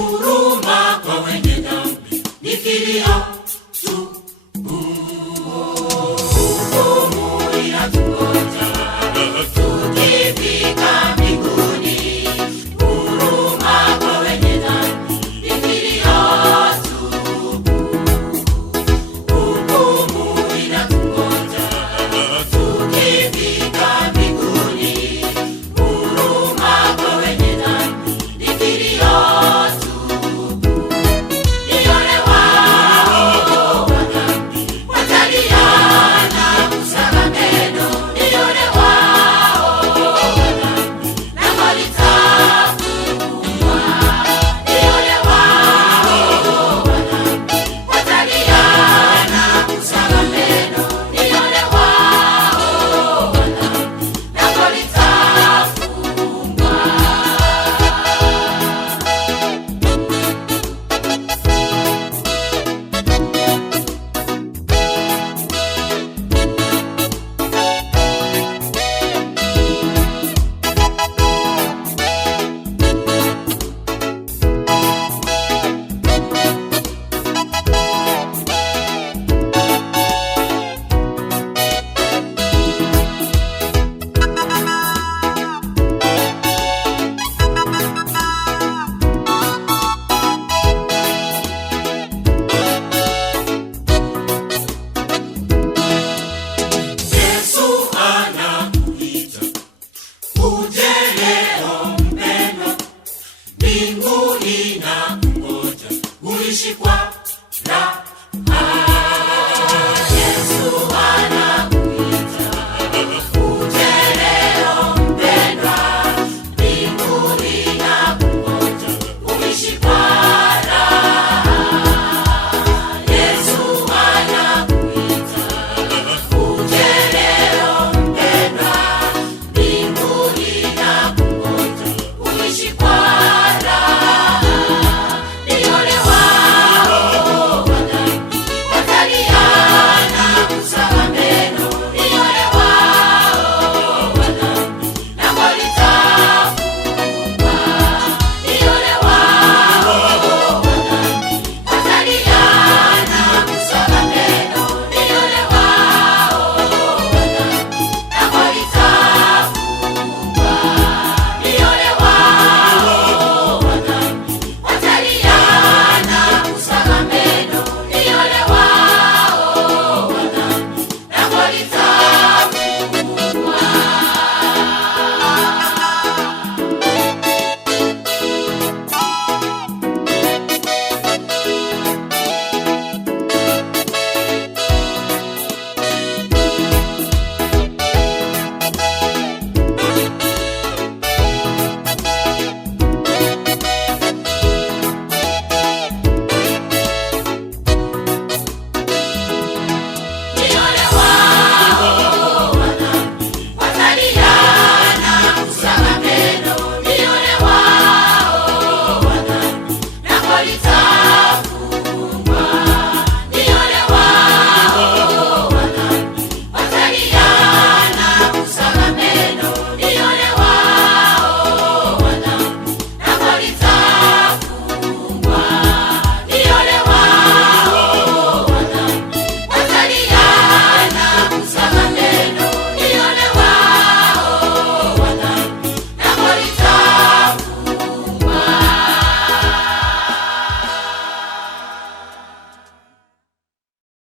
huruma kwa wenye dhambi ni kilio tu. Hukumu inatungoja tukifika mbinguni. Huruma kwa wenye dhambi ni kilio tu. Hukumu inatungoja tukifika mbinguni. Huruma kwa wenye dhambi ni kilio tu. Ni ole wao wa dhambi watalia na kusaga meno. Ni ole wao wa dhambi lango litafungwa. Ni ole wao wa dhambi watalia na kusaga meno. Ni ole wao wa dhambi lango litafungwa. Yesu anakuita uje leo mpendwa, mbinguni inakungoja uishi kwa raha. Yesu anakuita uje leo mpendwa, mbinguni inakungoja uishi kwa raha. Yesu anakuita uje leo mpendwa, mbinguni inakungoja uishi kwa raha. Ni ole wao wa dhambi watalia na kusaga meno. Ni ole wao wa dhambi lango litafungwa. Ni ole wao wa dhambi watalia na kusaga meno. Ni ole wao wa dhambi lango litafungwa. Ni ole wao wa dhambi watalia na kusaga meno. Ni ole wao wa dhambi lango litafungwa. Ni ole wao wa dhambi watalia na kusaga meno. Ni ole wao wa dhambi lango litafungwa.